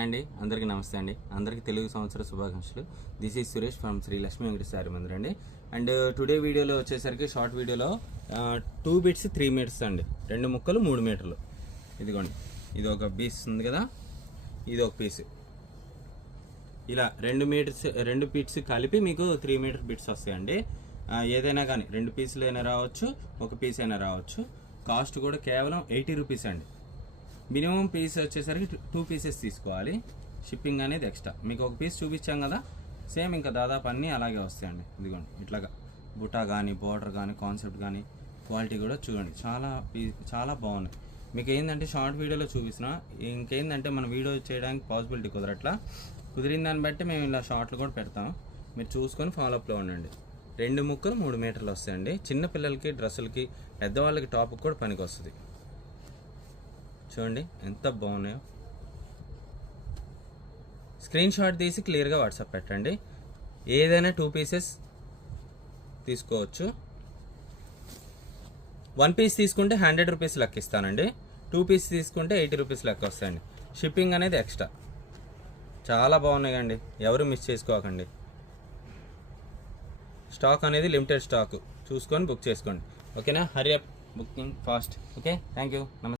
అండి అందరికీ నమస్తే అండి. అందరికీ తెలుగు సంవత్సర శుభాకాంక్షలు. This is Suresh from Sri Lakshmi Venkateswara Saree Mandir అండి. అండ్ టుడే వీడియోలో వచ్చేసరికి షార్ట్ వీడియోలో 2 బిట్స్ 3 మీటర్స్ అండి, 2 ముక్కలు 3 మీటర్లు. ఇదిగోండి, ఇది ఒక పీస్ ఉంది కదా, ఇది ఒక పీస్. ఇలా 2 బిట్స్ కలిపి మీకు 3 మీటర్ బిట్స్ వస్తాయండి. ఏదైనా కానీ 2 పీసులు అయినా రావచ్చు, ఒక పీస్ అయినా రావచ్చు. కాస్ట్ కూడా కేవలం 80 రూపీస్ అండి. మినిమం పీస్ వచ్చేసరికి 2 పీసెస్ తీసుకోవాలి. షిప్పింగ్ అనేది ఎక్స్ట్రా. మీకు ఒక పీస్ చూపించాం కదా, సేమ్ ఇంకా దాదాపు అన్నీ అలాగే వస్తాయండి. ఇదిగోండి, ఇట్లాగా బుటా కానీ, బోర్డర్ కానీ, కాన్సెప్ట్ కానీ, క్వాలిటీ కూడా చూడండి, చాలా బాగున్నాయి. మీకు ఏంటంటే షార్ట్ వీడియోలో చూపిస్తున్నా, ఇంకేంటంటే మన వీడియో చేయడానికి పాసిబిలిటీ కుదరట్లా. కుదిరిన దాన్ని బట్టి మేము ఇలా షార్ట్లు కూడా పెడతాం. మీరు చూసుకొని ఫాలోఅప్లో ఉండండి. 2 ముక్కలు 3 మీటర్లు వస్తాయండి. చిన్న పిల్లలకి, డ్రెస్సులకి, పెద్దవాళ్ళకి టాప్కి కూడా పనికి వస్తుంది. చూడండి ఎంత బాగున్నాయో. స్క్రీన్ షాట్ తీసి క్లియర్గా వాట్సాప్ పెట్టండి. ఏదైనా 2 పీసెస్ తీసుకోవచ్చు. 1 పీస్ తీసుకుంటే 100 రూపీస్ లెక్క ఇస్తానండి. 2 పీస్ తీసుకుంటే 80 రూపీస్ లెక్క వస్తాయండి. షిప్పింగ్ అనేది ఎక్స్ట్రా. చాలా బాగున్నాయి అండి, ఎవరు మిస్ చేసుకోకండి. స్టాక్ అనేది లిమిటెడ్ స్టాక్, చూసుకొని బుక్ చేసుకోండి. ఓకేనా? Hari up, booking fast. Okay, thank you. నమస్తే.